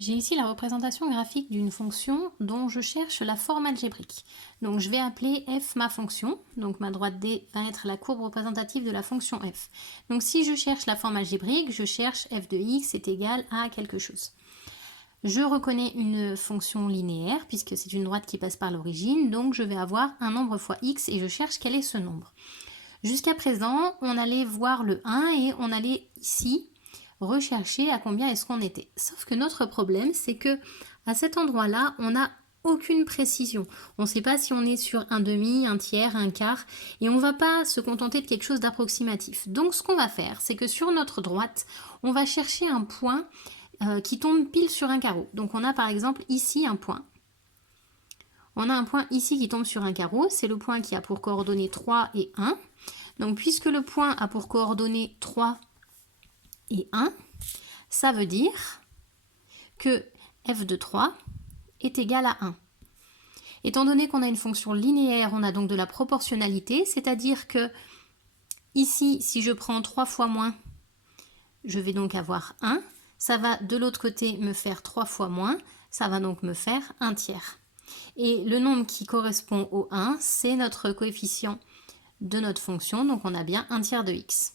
J'ai ici la représentation graphique d'une fonction dont je cherche la forme algébrique. Donc je vais appeler f ma fonction, donc ma droite D va être la courbe représentative de la fonction f. Donc si je cherche la forme algébrique, je cherche f de x est égal à quelque chose. Je reconnais une fonction linéaire puisque c'est une droite qui passe par l'origine, donc je vais avoir un nombre fois x et je cherche quel est ce nombre. Jusqu'à présent, on allait voir le 1 et on allait ici rechercher à combien est-ce qu'on était. Sauf que notre problème, c'est que à cet endroit-là, on n'a aucune précision. On ne sait pas si on est sur un demi, un tiers, un quart, et on ne va pas se contenter de quelque chose d'approximatif. Donc ce qu'on va faire, c'est que sur notre droite, on va chercher un point qui tombe pile sur un carreau. Donc on a par exemple ici un point. On a un point ici qui tombe sur un carreau, c'est le point qui a pour coordonnées 3 et 1. Donc puisque le point a pour coordonnées 3 et 1, ça veut dire que f de 3 est égal à 1. Étant donné qu'on a une fonction linéaire, on a donc de la proportionnalité, c'est-à-dire que ici, si je prends 3 fois moins, je vais donc avoir 1. Ça va de l'autre côté me faire 3 fois moins, ça va donc me faire 1 tiers. Et le nombre qui correspond au 1, c'est notre coefficient de notre fonction, donc on a bien 1 tiers de x.